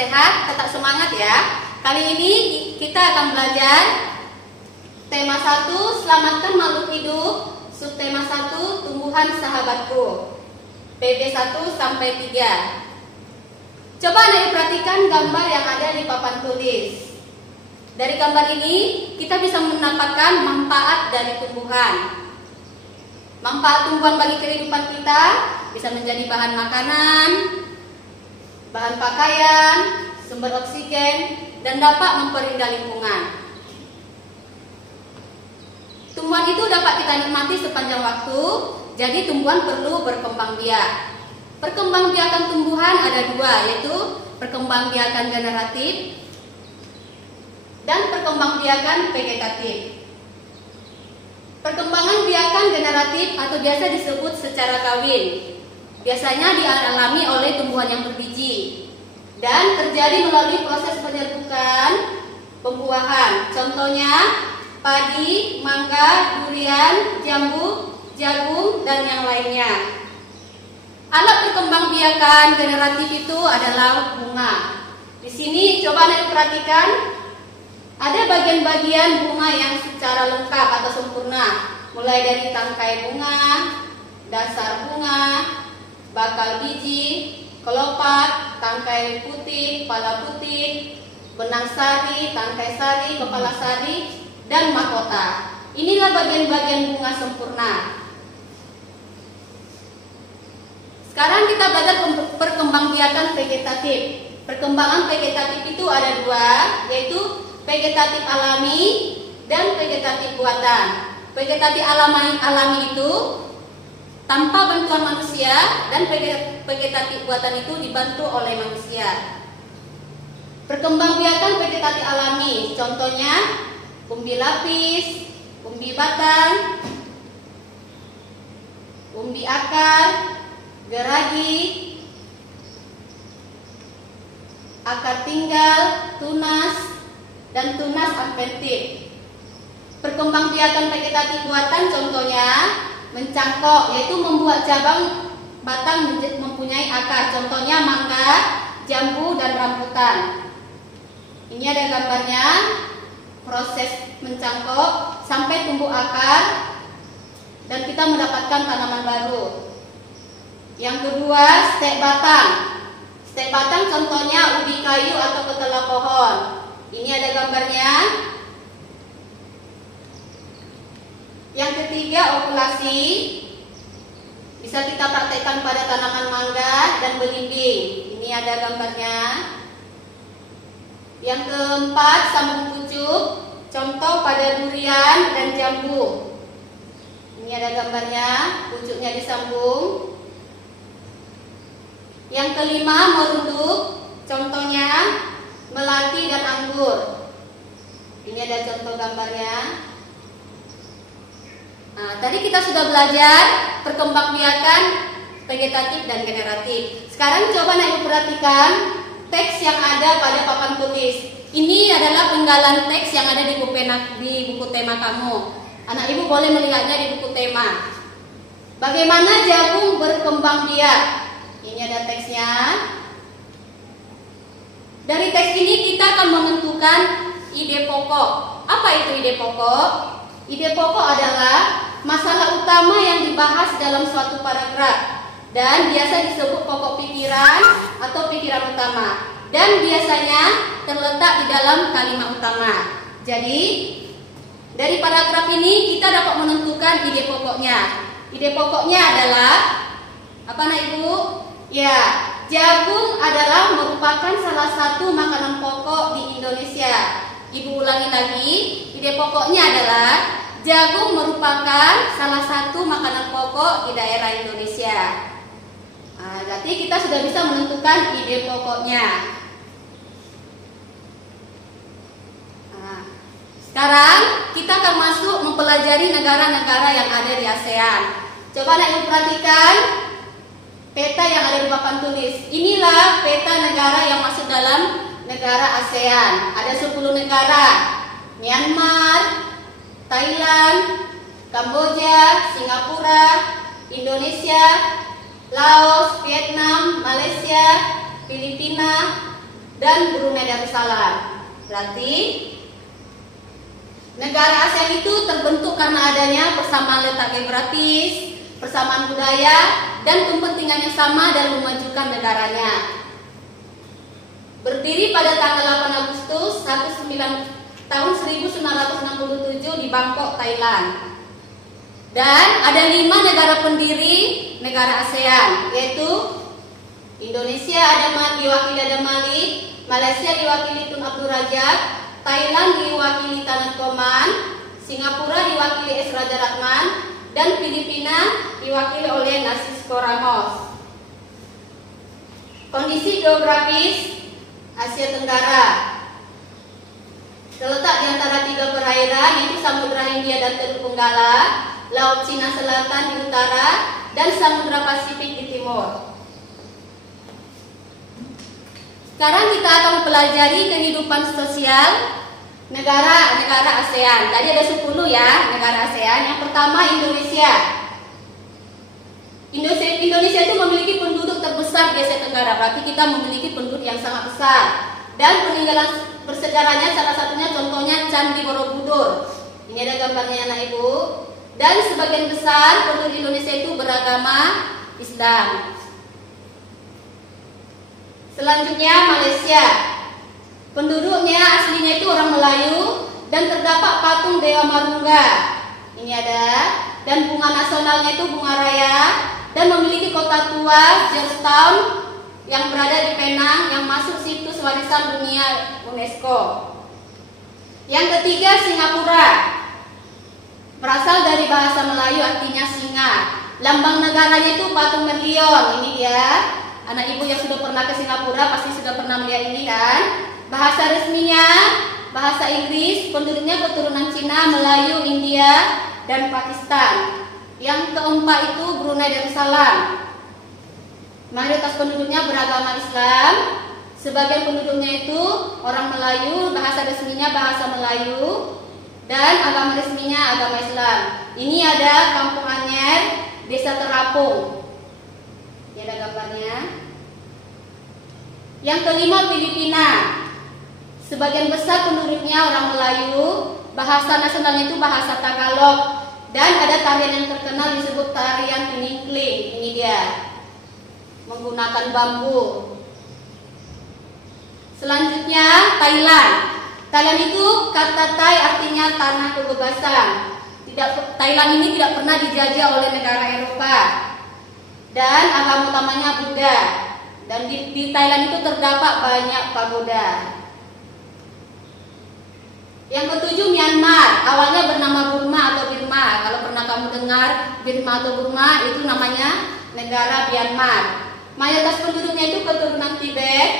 sehat, tetap semangat ya. Kali ini kita akan belajar tema 1, selamatkan makhluk hidup. Subtema 1, tumbuhan sahabatku. PB 1 sampai 3. Coba Anda perhatikan gambar yang ada di papan tulis. Dari gambar ini kita bisa mendapatkan manfaat dari tumbuhan. Manfaat tumbuhan bagi kehidupan kita bisa menjadi bahan makanan, bahan pakaian, sumber oksigen, dan dapat memperindah lingkungan. Tumbuhan itu dapat kita nikmati sepanjang waktu, jadi tumbuhan perlu berkembang biak. Perkembangbiakan tumbuhan ada dua, yaitu perkembangbiakan generatif dan perkembangbiakan vegetatif. Perkembangan biakan generatif atau biasa disebut secara kawin biasanya dialami oleh tumbuhan yang berbiji dan terjadi melalui proses penyerbukan pembuahan. Contohnya padi, mangga, durian, jambu, jagung, dan yang lainnya. Alat perkembangbiakan generatif itu adalah bunga. Di sini coba Anda perhatikan, ada bagian-bagian bunga yang secara lengkap atau sempurna, mulai dari tangkai bunga, dasar bunga, bakal biji, kelopak, tangkai putih, kepala putih, benang sari, tangkai sari, kepala sari, dan mahkota. Inilah bagian-bagian bunga sempurna. Sekarang kita belajar perkembangbiakan vegetatif. Perkembangan vegetatif itu ada dua, yaitu vegetatif alami dan vegetatif buatan. Vegetatif alami itu tanpa bantuan manusia, dan vegetatif buatan itu dibantu oleh manusia. Perkembangbiakan vegetatif alami, contohnya umbi lapis, umbi batang, umbi akar, geragi, akar tinggal, tunas, dan tunas adventif. Perkembangbiakan vegetatif buatan contohnya mencangkok, yaitu membuat cabang batang mempunyai akar. Contohnya mangga, jambu, dan rambutan. Ini ada gambarnya, proses mencangkok sampai tumbuh akar dan kita mendapatkan tanaman baru. Yang kedua, stek batang. Stek batang contohnya ubi kayu atau ketela pohon. Ini ada gambarnya. Yang ketiga, okulasi. Bisa kita praktekkan pada tanaman mangga dan belimbing. Ini ada gambarnya. Yang keempat, sambung pucuk. Contoh pada durian dan jambu. Ini ada gambarnya, pucuknya disambung. Yang kelima, merunduk. Contohnya melati dan anggur. Ini ada contoh gambarnya. Nah, tadi kita sudah belajar perkembangbiakan vegetatif dan generatif. Sekarang coba Ibu perhatikan teks yang ada pada papan tulis. Ini adalah penggalan teks yang ada di buku tema kamu. Anak Ibu boleh melihatnya di buku tema. Bagaimana jagung berkembang biak? Ini ada teksnya. Dari teks ini kita akan menentukan ide pokok. Apa itu ide pokok? Ide pokok adalah masalah utama yang dibahas dalam suatu paragraf dan biasa disebut pokok pikiran atau pikiran utama, dan biasanya terletak di dalam kalimat utama. Jadi dari paragraf ini kita dapat menentukan ide pokoknya. Ide pokoknya adalah apa, Nak Ibu? Ya, jagung adalah merupakan salah satu makanan pokok di Indonesia. Ibu ulangi lagi, ide pokoknya adalah jagung merupakan salah satu makanan pokok di daerah Indonesia. Berarti kita sudah bisa menentukan ide pokoknya. Sekarang kita akan masuk mempelajari negara-negara yang ada di ASEAN. Coba Ibu perhatikan peta yang ada di papan tulis. Inilah peta negara yang masuk dalam negara ASEAN. Ada 10 negara: Myanmar, Thailand, Kamboja, Singapura, Indonesia, Laos, Vietnam, Malaysia, Filipina, dan Brunei Darussalam. Berarti negara ASEAN itu terbentuk karena adanya persamaan letak geografis, persamaan budaya, dan kepentingan yang sama dalam memajukan negaranya. Berdiri pada tanggal 8 Agustus tahun 1967 di Bangkok, Thailand. Dan ada 5 negara pendiri negara ASEAN, yaitu Indonesia diwakili Adam Malik, Malaysia diwakili Tun Abdul Rajab, Thailand diwakili Tanan Koman, Singapura diwakili S. Raja Ratman, dan Filipina diwakili oleh Narcisco Ramos. Kondisi geografis Asia Tenggara terletak di antara 3 perairan, yaitu Samudra Hindia dan Teluk Benggala, Laut Cina Selatan di utara, dan Samudra Pasifik di timur. Sekarang kita akan mempelajari kehidupan sosial negara-negara ASEAN. Tadi ada 10 ya negara ASEAN. Yang pertama Indonesia. Indonesia itu memiliki penduduk terbesar di Asia Tenggara. Berarti kita memiliki penduduk yang sangat besar. Dan peninggalan bersejarahnya salah satunya contohnya Candi Borobudur. Ini ada gambarnya anak ibu. Dan sebagian besar penduduk Indonesia itu beragama Islam. Selanjutnya Malaysia. Penduduknya aslinya itu orang Melayu dan terdapat patung Dewa Marungga. Ini ada, dan bunga nasionalnya itu bunga raya, dan memiliki kota tua Georgetown yang berada di Penang yang masuk situs warisan dunia UNESCO. Yang ketiga Singapura. Berasal dari bahasa Melayu artinya singa. Lambang negaranya itu patung Merlion. Ini dia. Anak ibu yang sudah pernah ke Singapura pasti sudah pernah melihat ini kan. Bahasa resminya bahasa Inggris, penduduknya keturunan Cina, Melayu, India, dan Pakistan. Yang keempat itu Brunei Darussalam. Mayoritas penduduknya beragama Islam. Sebagian penduduknya itu orang Melayu, bahasa resminya bahasa Melayu, dan agama resminya agama Islam. Ini ada Kampung Anyer, Desa Terapung. Ini ada gambarnya. Yang kelima Filipina. Sebagian besar penduduknya orang Melayu, bahasa nasionalnya itu bahasa Tagalog, dan ada tarian yang terkenal disebut tarian Piningkling. Ini dia, menggunakan bambu. Selanjutnya Thailand. Thailand itu kata Thai artinya tanah kebebasan. Thailand ini tidak pernah dijajah oleh negara Eropa, dan agama utamanya Buddha. Dan di Thailand itu terdapat banyak pagoda. Yang ketujuh Myanmar, awalnya bernama Burma atau Birma. Kalau pernah kamu dengar Birma atau Burma, itu namanya negara Myanmar. Mayoritas penduduknya itu keturunan Tibet.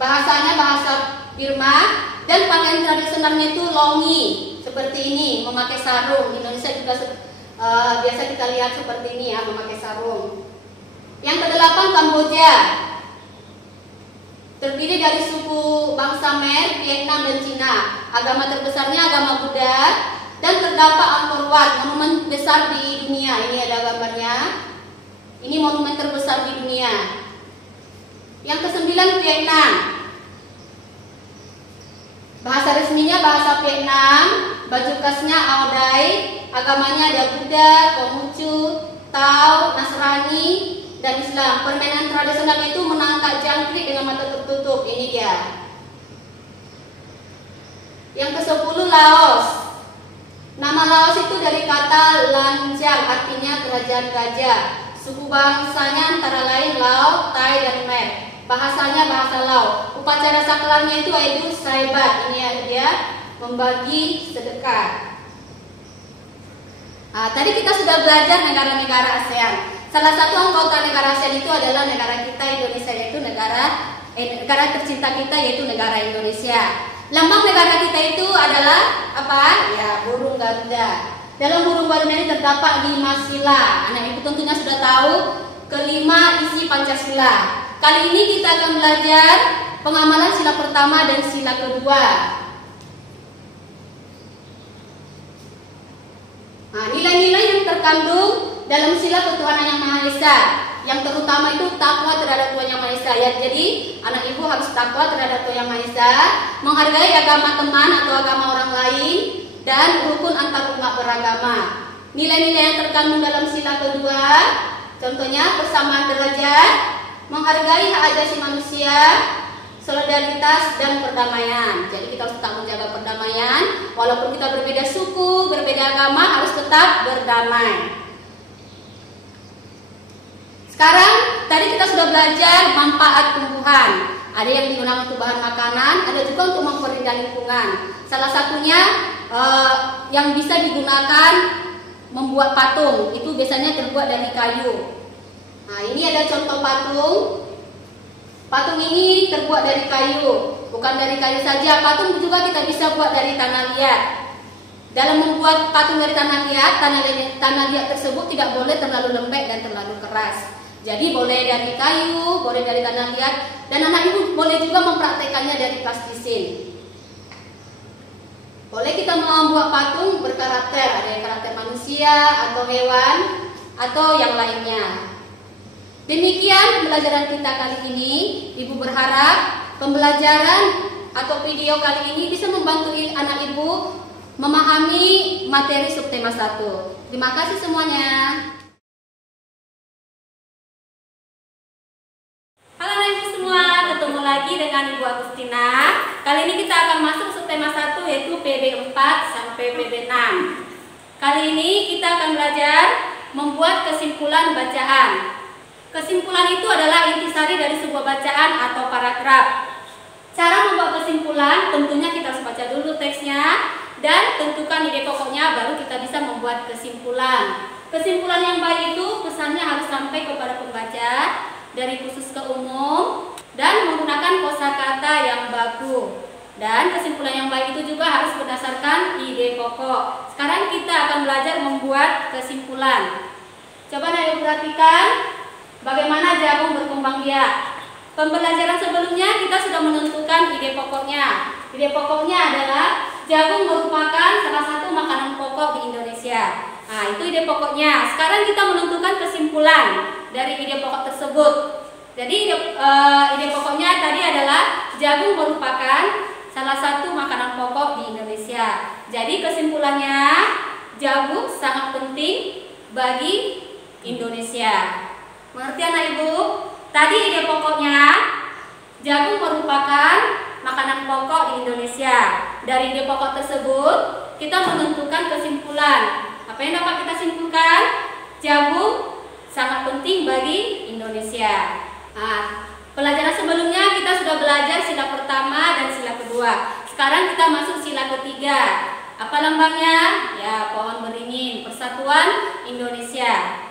Bahasanya bahasa Birma, dan pakaian tradisionalnya itu longi, seperti ini, memakai sarung. Indonesia juga biasa kita lihat seperti ini ya, memakai sarung. Yang kedelapan Kamboja. Terdiri dari suku bangsa Mer, Vietnam, dan Cina. Agama terbesarnya agama Buddha, dan terdapat Angkor Wat, monumen besar di dunia. Ini ada gambarnya. Ini monumen terbesar di dunia. Yang kesembilan Vietnam. Bahasa resminya bahasa Vietnam, baju khasnya Ao Dai, agamanya ada Buddha, Konghucu, Tao, Nasrani, dan Islam. Permainan tradisional itu menangkap jangkrik dengan mata tertutup. Ini dia. Yang ke-10 Laos. Nama Laos itu dari kata Lanjang, artinya kerajaan gajah. Suku bangsanya antara lain Lao, Thai, dan Mer. Bahasanya bahasa Lao. Upacara saklarnya itu yaitu Saibat. Ini dia, membagi sedekah. Tadi kita sudah belajar negara-negara ASEAN. Salah satu anggota negara ASEAN itu adalah negara kita Indonesia, yaitu negara tercinta kita, yaitu negara Indonesia. Lambang negara kita itu adalah apa? Ya, burung Garuda. Dalam burung Garuda ini terdapat 5 sila. Anak ibu tentunya sudah tahu kelima isi Pancasila. Kali ini kita akan belajar pengamalan sila pertama dan sila kedua. Nilai-nilai yang terkandung dalam sila ketuhanan yang Maha Esa. yang terutama itu takwa terhadap Tuhan Yang Maha Esa ya. Jadi anak ibu harus takwa terhadap Tuhan Yang Maha Esa, menghargai agama teman atau agama orang lain, dan rukun antar umat beragama. Nilai-nilai yang terkandung dalam sila kedua, contohnya persamaan derajat, menghargai hak asasi manusia, solidaritas, dan perdamaian. Jadi kita harus tetap menjaga perdamaian, walaupun kita berbeda suku, berbeda agama, harus tetap berdamai. Sekarang tadi kita sudah belajar manfaat tumbuhan. Ada yang digunakan untuk bahan makanan, ada juga untuk memperindah lingkungan. Salah satunya yang bisa digunakan membuat patung, itu biasanya terbuat dari kayu. Nah, ini ada contoh patung. Patung ini terbuat dari kayu, bukan dari kayu saja. Patung juga kita bisa buat dari tanah liat. Dalam membuat patung dari tanah liat tersebut tidak boleh terlalu lembek dan terlalu keras. Jadi boleh dari kayu, boleh dari tanah liat, dan anak ibu boleh juga mempraktekannya dari plastisin. Boleh kita membuat patung berkarakter, ada yang karakter manusia atau hewan atau yang lainnya. Demikian pembelajaran kita kali ini. Ibu berharap pembelajaran atau video kali ini bisa membantu anak ibu memahami materi subtema 1. Terima kasih semuanya. Halo anak ibu semua, ketemu lagi dengan Ibu Agustina. Kali ini kita akan masuk subtema 1 yaitu PB 4 sampai PB 6. Kali ini kita akan belajar membuat kesimpulan bacaan. Kesimpulan itu adalah intisari dari sebuah bacaan atau paragraf. Cara membuat kesimpulan tentunya kita harus baca dulu teksnya dan tentukan ide pokoknya, baru kita bisa membuat kesimpulan. Kesimpulan yang baik itu pesannya harus sampai kepada pembaca dari khusus ke umum dan menggunakan kosakata yang baku. Dan kesimpulan yang baik itu juga harus berdasarkan ide pokok. Sekarang kita akan belajar membuat kesimpulan. Coba Naya perhatikan bagaimana jagung berkembang biak. Pembelajaran sebelumnya kita sudah menentukan ide pokoknya. Ide pokoknya adalah jagung merupakan salah satu makanan pokok di Indonesia. Nah, itu ide pokoknya. Sekarang kita menentukan kesimpulan dari ide pokok tersebut. Jadi ide pokoknya tadi adalah jagung merupakan salah satu makanan pokok di Indonesia. Jadi kesimpulannya, jagung sangat penting bagi Indonesia. Mengerti anak ibu? Tadi ide pokoknya, jagung merupakan makanan pokok di Indonesia. Dari ide pokok tersebut, kita menentukan kesimpulan. Apa yang dapat kita simpulkan? Jagung sangat penting bagi Indonesia. Nah, pelajaran sebelumnya kita sudah belajar sila pertama dan sila kedua. Sekarang kita masuk sila ketiga. Apa lambangnya? Ya, pohon beringin, Persatuan Indonesia.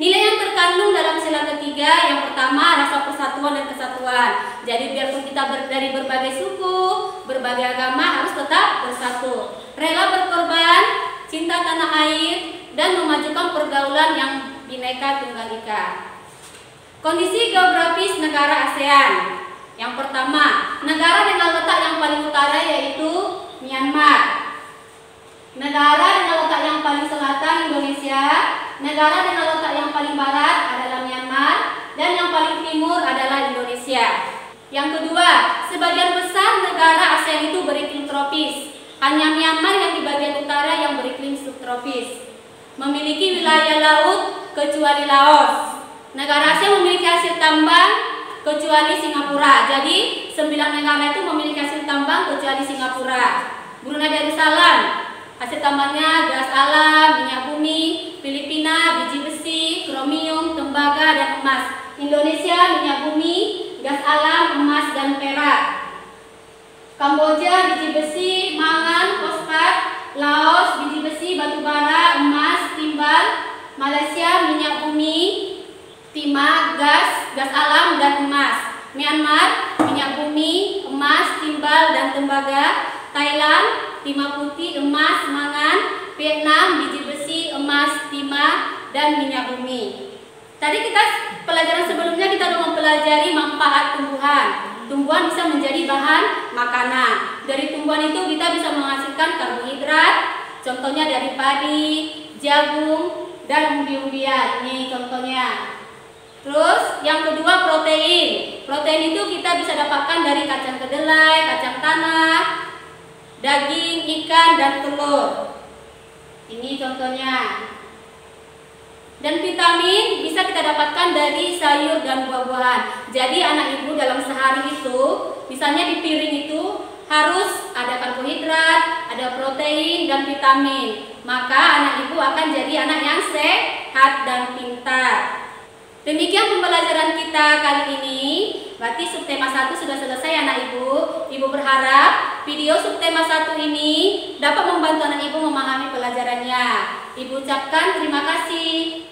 Nilai yang terkandung dalam sila ketiga, yang pertama rasa persatuan dan kesatuan. Jadi biarpun kita dari berbagai suku, berbagai agama, harus tetap bersatu. Rela berkorban, cinta tanah air, dan memajukan pergaulan yang bineka tunggal ika. Kondisi geografis negara ASEAN. Yang pertama, negara dengan letak yang paling utara yaitu Myanmar. Negara dengan letak yang paling selatan Indonesia. Negara dengan letak yang paling barat adalah Myanmar, dan yang paling timur adalah Indonesia. Yang kedua, sebagian besar negara ASEAN itu beriklim tropis. Hanya Myanmar yang di bagian utara yang beriklim subtropis. Memiliki wilayah laut kecuali Laos. Negara ASEAN memiliki hasil tambang kecuali Singapura. Jadi 9 negara itu memiliki hasil tambang kecuali Singapura. Brunei Darussalam, hasil tambangnya gas alam, minyak bumi. Filipina, biji besi, kromium, tembaga, dan emas. Indonesia, minyak bumi, gas alam, emas, dan perak. Kamboja, biji besi, mangan, fosfat. Laos, biji besi, batu bara, emas, timbal. Malaysia, minyak bumi, timah, gas alam, dan emas. Myanmar, minyak bumi, emas, timbal, dan tembaga. Thailand, timah putih, emas, mangan. Vietnam, biji besi, emas, timah, dan minyak bumi. Tadi pelajaran sebelumnya kita sudah mempelajari manfaat tumbuhan. Tumbuhan bisa menjadi bahan makanan. Dari tumbuhan itu kita bisa menghasilkan karbohidrat, contohnya dari padi, jagung, dan umbi-umbian. Ini contohnya. Terus yang kedua protein. Protein itu kita bisa dapatkan dari kacang kedelai, kacang tanah, daging, ikan, dan telur. Ini contohnya. Dan vitamin bisa kita dapatkan dari sayur dan buah-buahan. Jadi anak ibu dalam sehari itu, misalnya di piring itu harus ada karbohidrat, ada protein, dan vitamin. Maka anak ibu akan jadi anak yang sehat dan pintar. Demikian pembelajaran kita kali ini. Berarti subtema 1 sudah selesai anak ibu. Ibu berharap video subtema 1 ini dapat membantu anak ibu memahami pelajarannya. Ibu ucapkan terima kasih.